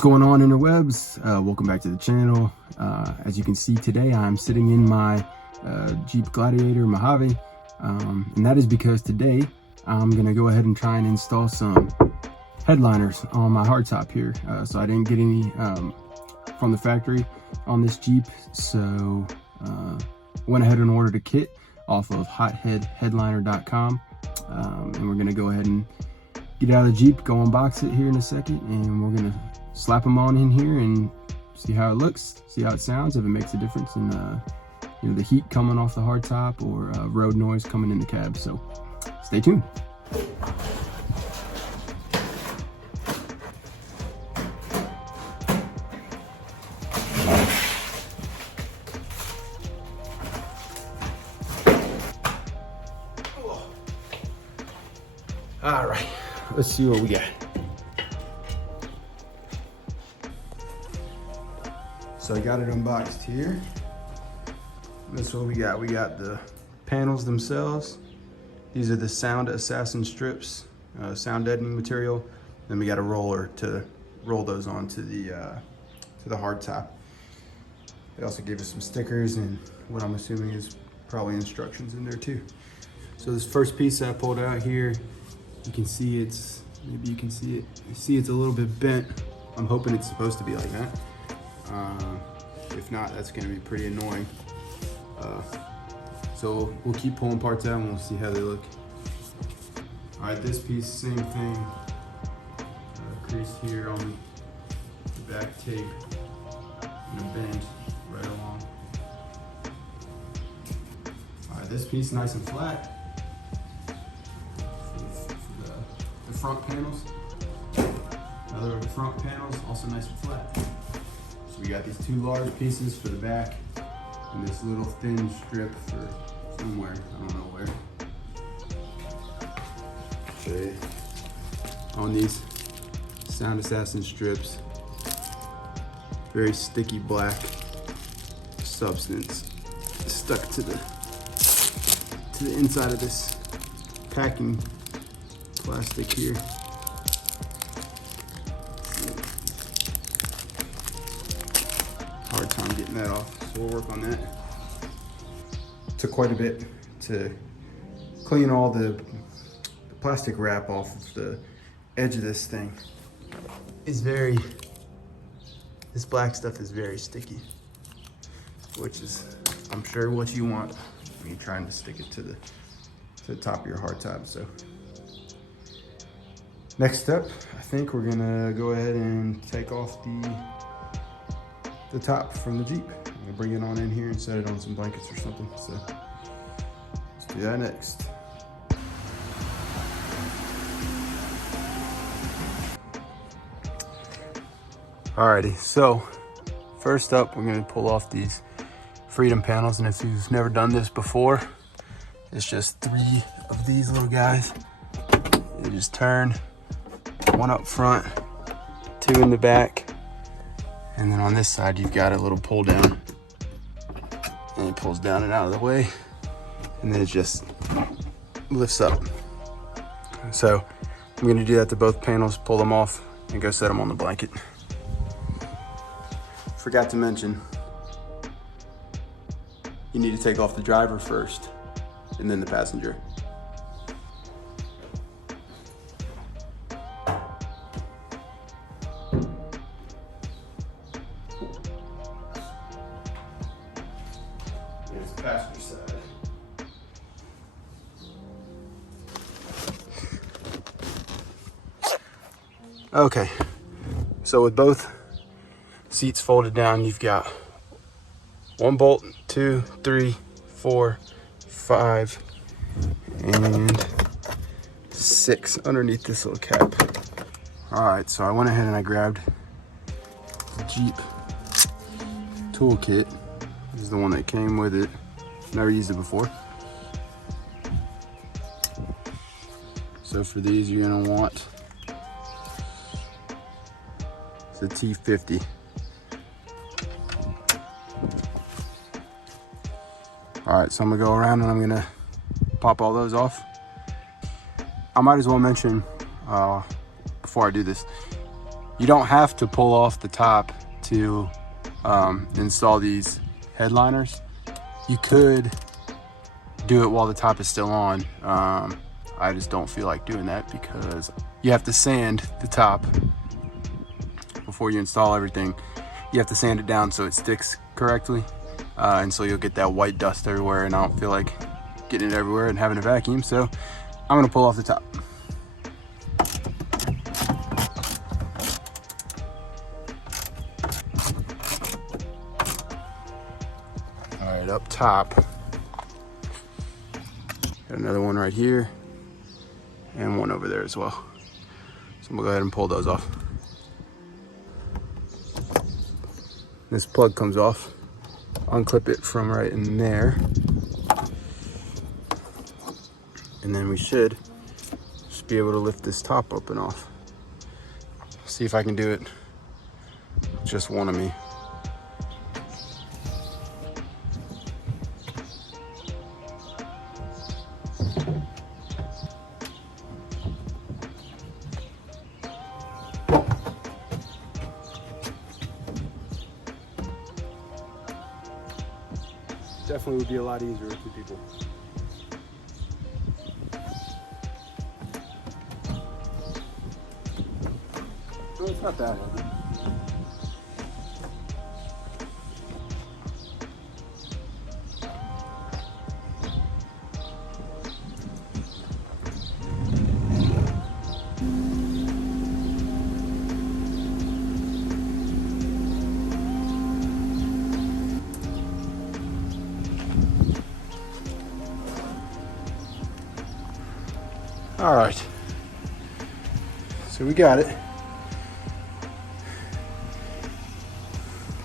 What's going on, interwebs? Welcome back to the channel. As you can see today, I'm sitting in my Jeep Gladiator Mojave, and that is because today I'm gonna go ahead and try and install some headliners on my hardtop here. So I didn't get any from the factory on this Jeep, so went ahead and ordered a kit off of HotHead.com, and we're gonna go ahead and get out of the Jeep, go unbox it here in a second, and we're gonna slap them on in here and see how it looks, see how it sounds, if it makes a difference in the heat coming off the hardtop or road noise coming in the cab. So stay tuned. All right, let's see what we got. So I got it unboxed here. That's what we got. We got the panels themselves. These are the Sound Assassin strips, sound deadening material. Then we got a roller to roll those onto the hardtop. They also gave us some stickers and what I'm assuming is probably instructions in there too. So this first piece I pulled out here, you can see maybe you can see it. You see it's a little bit bent. I'm hoping it's supposed to be like that. If not, that's gonna be pretty annoying. So we'll keep pulling parts out and we'll see how they look. All right, this piece, same thing. Creased here on the back tape and a bend right along. All right, this piece nice and flat. For the front panels. Other front panels also nice and flat. So we got these two large pieces for the back and this little thin strip for somewhere, I don't know where. Okay. On these Sound Assassin strips, very sticky black substance stuck to the inside of this packing plastic here. Hard time getting that off, so we'll work on that. Took quite a bit to clean all the plastic wrap off of the edge of this thing. This black stuff is very sticky, which is, I'm sure, what you want when you're trying to stick it to the top of your hardtop. So next step, I think we're gonna go ahead and take off the top from the Jeep. I'm gonna bring it on in here and set it on some blankets or something. So let's do that next. Alrighty, so first up, we're gonna pull off these Freedom panels. And if you've never done this before, it's just 3 of these little guys. You just turn, 1 up front, 2 in the back. And then on this side, you've got a little pull down. And it pulls down and out of the way. And then it just lifts up. So I'm gonna do that to both panels, pull them off, and go set them on the blanket. Forgot to mention, you need to take off the driver first, and then the passenger. Here's the passenger side. Okay, so with both seats folded down, you've got 1 bolt, 2, 3, 4, 5, and 6 underneath this little cap. All right, so I went ahead and I grabbed the Jeep toolkit. This is the one that came with it. Never used it before. So for these, you're gonna want the T50. All right, so I'm gonna go around and I'm gonna pop all those off. I might as well mention before I do this, You don't have to pull off the top to install these headliners. You could do it while the top is still on. I just don't feel like doing that because you have to sand the top before you install everything. You have to sand it down so it sticks correctly, and so you'll get that white dust everywhere, and I don't feel like getting it everywhere and having a vacuum, so I'm gonna pull off the top. All right, up top, got another one right here and one over there as well. So I'm gonna go ahead and pull those off. This plug comes off. Unclip it from right in there. And then we should just be able to lift this top up and off. See if I can do it with just one of me. Definitely would be a lot easier with two people. No, it's not that heavy. All right, so we got it.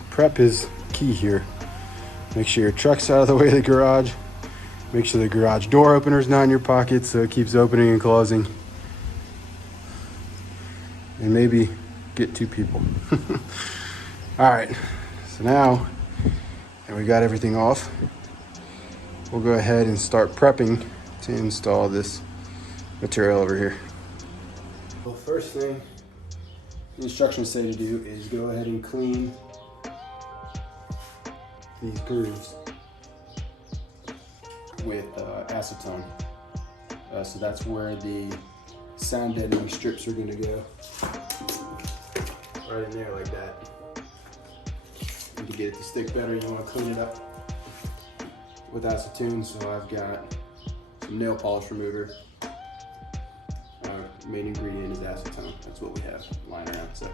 Prep is key here. Make sure your truck's out of the way of the garage. Make sure the garage door opener's not in your pocket so it keeps opening and closing. And maybe get two people. All right, so now that we got everything off, we'll go ahead and start prepping to install this material over here. Well, first thing the instructions say to do is go ahead and clean these grooves with acetone. So that's where the sound deadening strips are going to go. Right in there like that. And to get it to stick better, you want to clean it up with acetone. So I've got some nail polish remover. Main ingredient is acetone. That's what we have lying around. So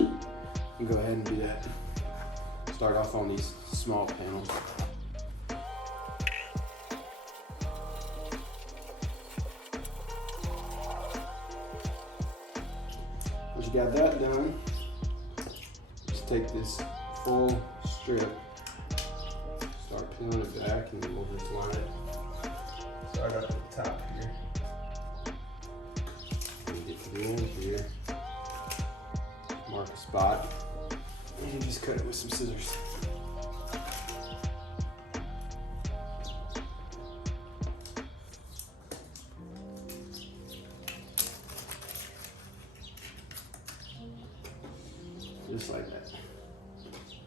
we'll go ahead and do that. Start off on these small panels. Once you got that done, just take this full strip, start peeling it back, and then we'll just line it. Start up at the top here. Here, mark a spot, and you just cut it with some scissors. Just like that.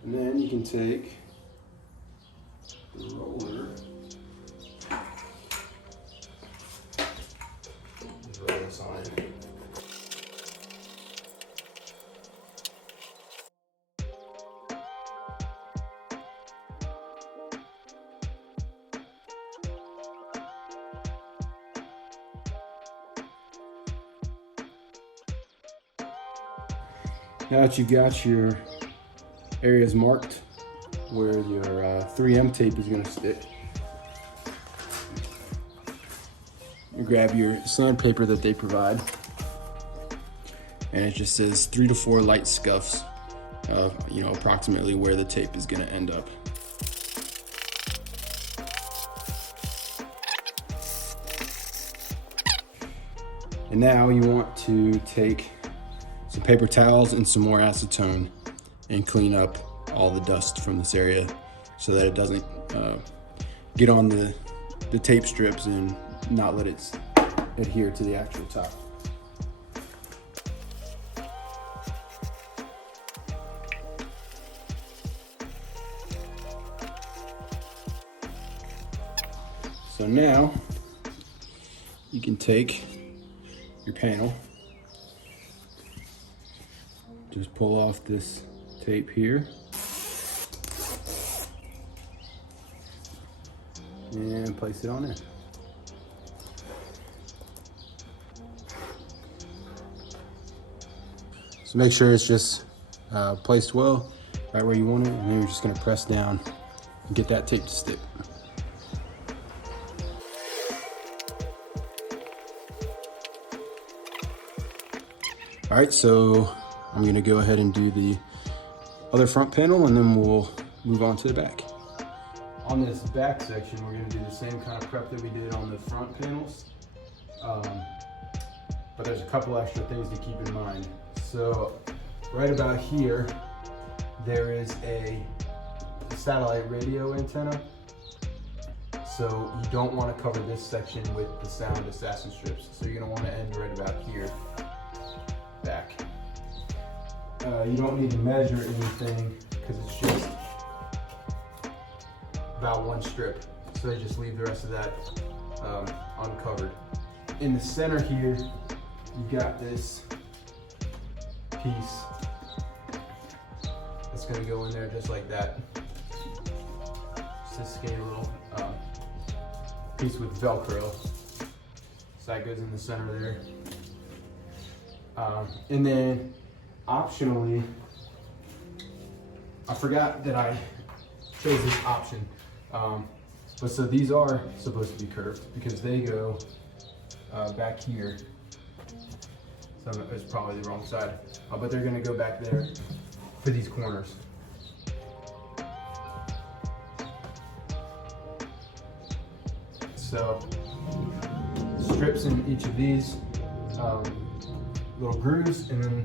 And then you can take the roller and roll this on it. Now that you've got your areas marked where your 3M tape is going to stick, you grab your sandpaper that they provide, and it just says 3 to 4 light scuffs of, approximately where the tape is going to end up. And now you want to take some paper towels and some more acetone and clean up all the dust from this area so that it doesn't get on the tape strips and not let it adhere to the actual top. So now you can take your panel, just pull off this tape here, and place it on there. So make sure it's just placed well, right where you want it, and then you're just gonna press down and get that tape to stick. All right, so I'm gonna go ahead and do the other front panel, and then we'll move on to the back. On this back section, we're gonna do the same kind of prep that we did on the front panels, but there's a couple extra things to keep in mind. So right about here, there is a satellite radio antenna. So you don't want to cover this section with the sound assassin strips. So you're gonna want to end right about here, back. You don't need to measure anything because it's just about one strip. So you just leave the rest of that uncovered. In the center here, you got this piece that's gonna go in there just like that. Just a skinny little piece with Velcro. So that goes in the center there. And then optionally, I forgot that I chose this option. But so these are supposed to be curved because they go back here. So it's probably the wrong side, but they're gonna go back there for these corners. So strips in each of these little grooves, and then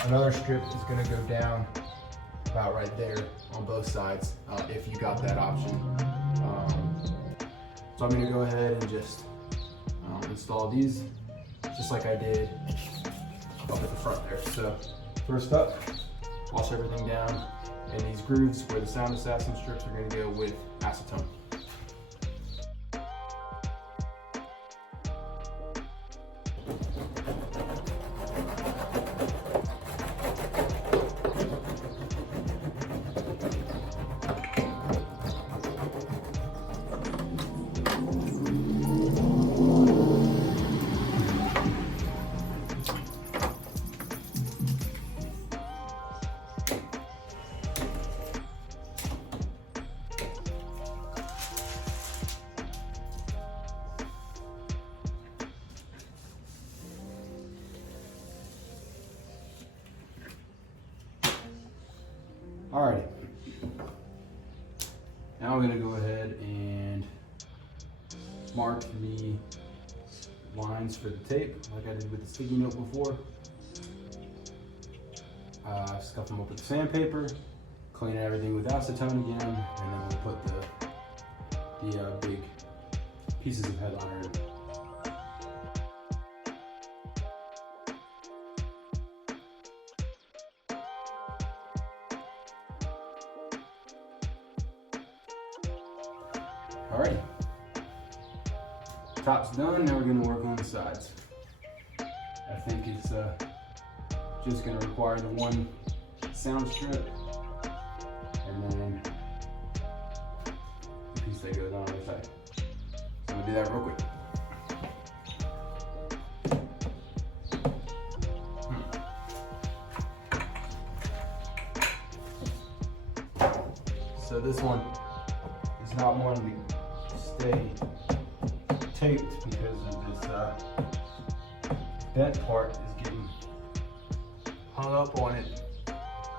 another strip is gonna go down about right there on both sides if you got that option. So I'm gonna go ahead and just install these just like I did up at the front there. So first up, wash everything down, and these grooves where the sound assassin strips are going to go with acetone. Alrighty, now I'm going to go ahead and mark the lines for the tape like I did with the sticky note before. Scuff them up with the sandpaper, clean everything with acetone again, and then we'll put the big pieces of headliner in. Alright, top's done. Now we're going to work on the sides. I think it's just going to require the one sound strip and then the piece that goes on the other side. So I'm going to do that real quick. So this one is not one to stay taped because of this bent part is getting hung up on it,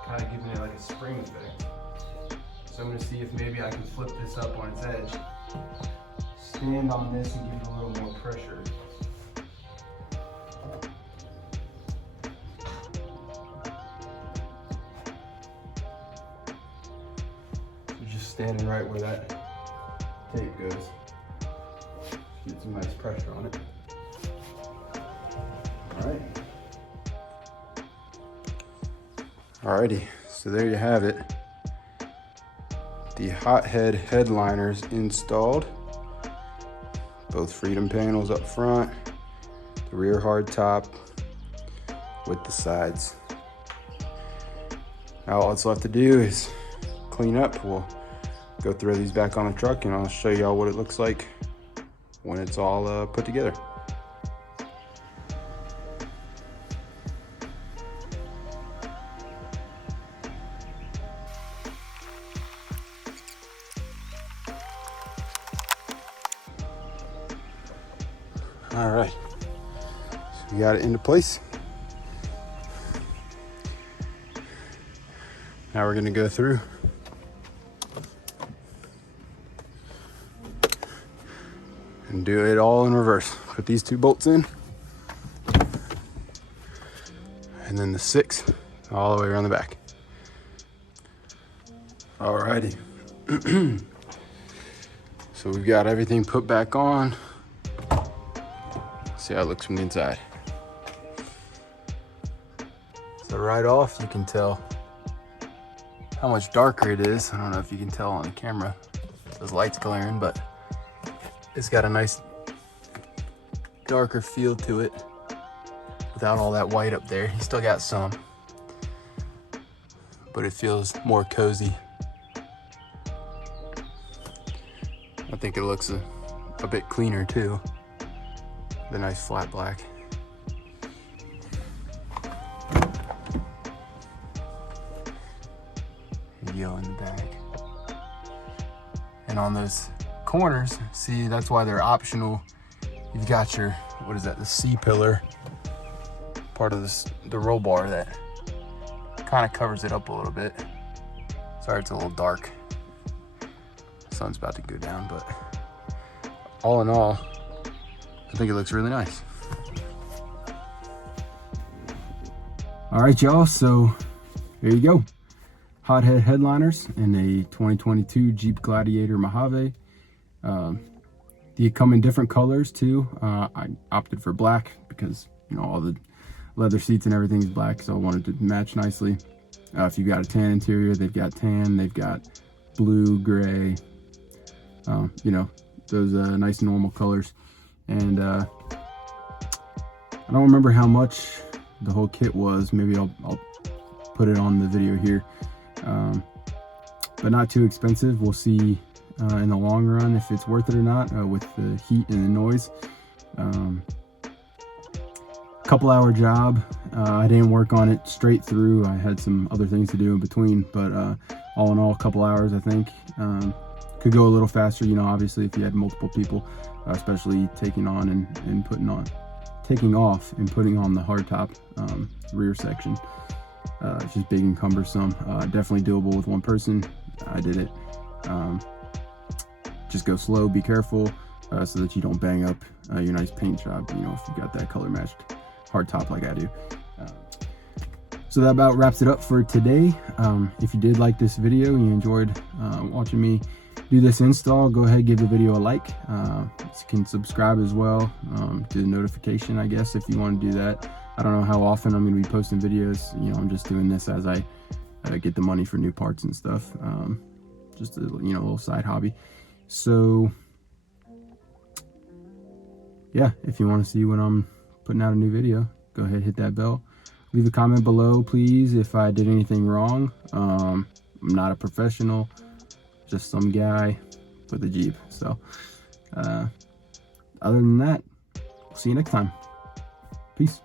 kind of giving it like a spring effect. So I'm going to see if maybe I can flip this up on its edge, stand on this and give it a little more pressure. So just standing right where that tape goes. Get some nice pressure on it. Alright. Alrighty, so there you have it. The HotHead Headliners installed. both freedom panels up front, the rear hardtop with the sides. Now all that's left to do is clean up. We'll go throw these back on the truck and I'll show y'all what it looks like when it's all put together. All right, so we got it into place. Now we're gonna go through and do it all in reverse. Put these 2 bolts in, and then the 6 all the way around the back. Alrighty. So we've got everything put back on. See how it looks from the inside. So right off, you can tell how much darker it is. I don't know if you can tell on the camera, those lights glaring, but it's got a nice darker feel to it without all that white up there. You still got some, but it feels more cozy. I think it looks a bit cleaner too. The nice flat black. Yellow in the back. And on those corners, see, that's why they're optional. You've got your, what is that, the C-pillar, part of this, the roll bar that kind of covers it up a little bit. Sorry, it's a little dark. The sun's about to go down, but all in all, I think it looks really nice. All right, y'all, so there you go. HotHead Headliners in a 2022 Jeep Gladiator Mojave. They come in different colors too. I opted for black because, you know, all the leather seats and everything is black, so I wanted to match nicely. If you've got a tan interior, they've got tan, they've got blue, gray, you know, those nice normal colors. And I don't remember how much the whole kit was. Maybe I'll put it on the video here, but not too expensive. We'll see in the long run if it's worth it or not with the heat and the noise. Couple hour job. I didn't work on it straight through. I had some other things to do in between, but all in all, a couple hours, I think. Could go a little faster, you know, obviously if you had multiple people, especially taking off and putting on the hardtop rear section. It's just big and cumbersome. Definitely doable with one person. I did it. Just go slow, be careful, so that you don't bang up your nice paint job, you know, if you got that color matched hardtop like I do. So that about wraps it up for today. If you did like this video, you enjoyed watching me do this install, go ahead, give the video a like. You can subscribe as well, do the notification, I guess, if you want to do that. I don't know how often I'm going to be posting videos. You know, I'm just doing this as I get the money for new parts and stuff. Just a, you know, little side hobby. So yeah, if you want to see when I'm putting out a new video, go ahead, hit that bell. Leave a comment below, please, if I did anything wrong. I'm not a professional, just some guy with a Jeep. So other than that, we'll see you next time. Peace.